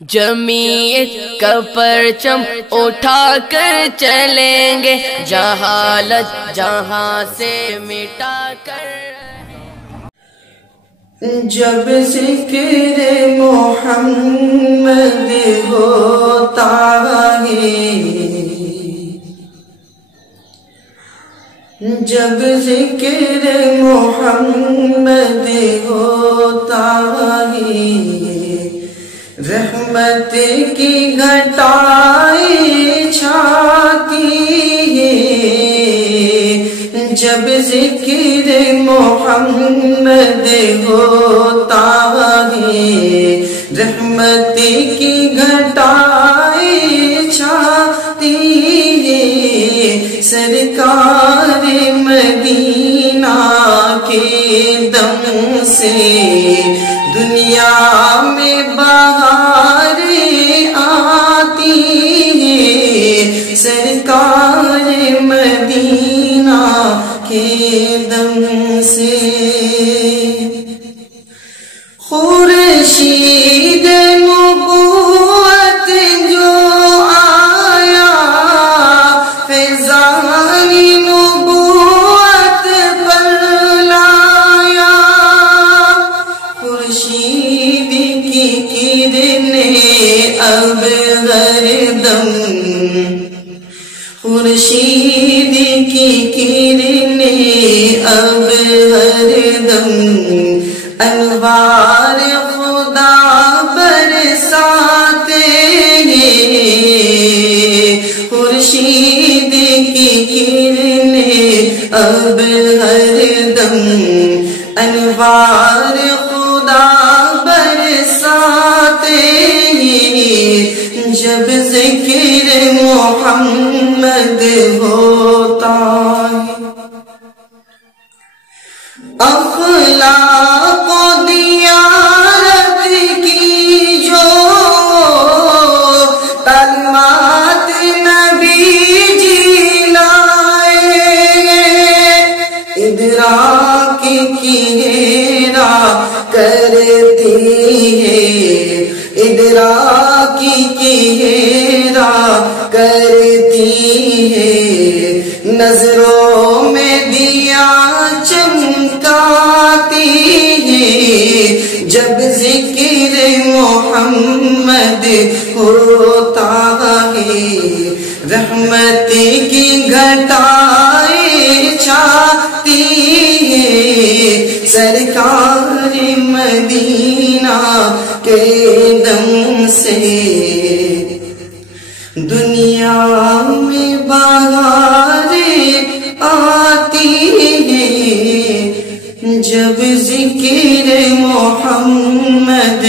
جمعیت کا پرچم اٹھا کر چلیں گے، جہالت جہاں سے مٹا کر۔ جب ذکر محمد ہوتا ہے، جب ذکر محمد ہوتا ہے، رحمت کی گھٹائیں چھاتی ہے۔ جب ذکر محمد ہوتا ہے، رحمت کی گھٹائیں چھاتی ہے۔ سرکار مدینہ کے دم سے دنیا میں بہار آتی ہے۔ سرکار مدینہ کے دم سے خورشید نبوت جو آیا، فیضان نبوت پر لایا۔ خورشید کی کرنیں اب ہر دم، خورشید کی کرنیں اب ہر دم انوار خدا برساتے ہیں۔ خورشید کی کرنیں اب ہر دم انوار خدا برساتے ہیں۔ جب ذکر محمد ہوتا ہے، اخلاق و دیانت کی جو تعلیمات نبی جی لائے، ادراک کی ہیرا کرتی ہے، ادراک کی ہیرا کرتی ہے۔ نظروں میں دیا چمکاتی ہے، جب ذکر محمد ہوتا ہے، رحمت کی گھٹائیں چھاتی ہے۔ سرکار مدینہ کے دم سے دنیا میں بہار آتی ہے۔ جب ذکر محمد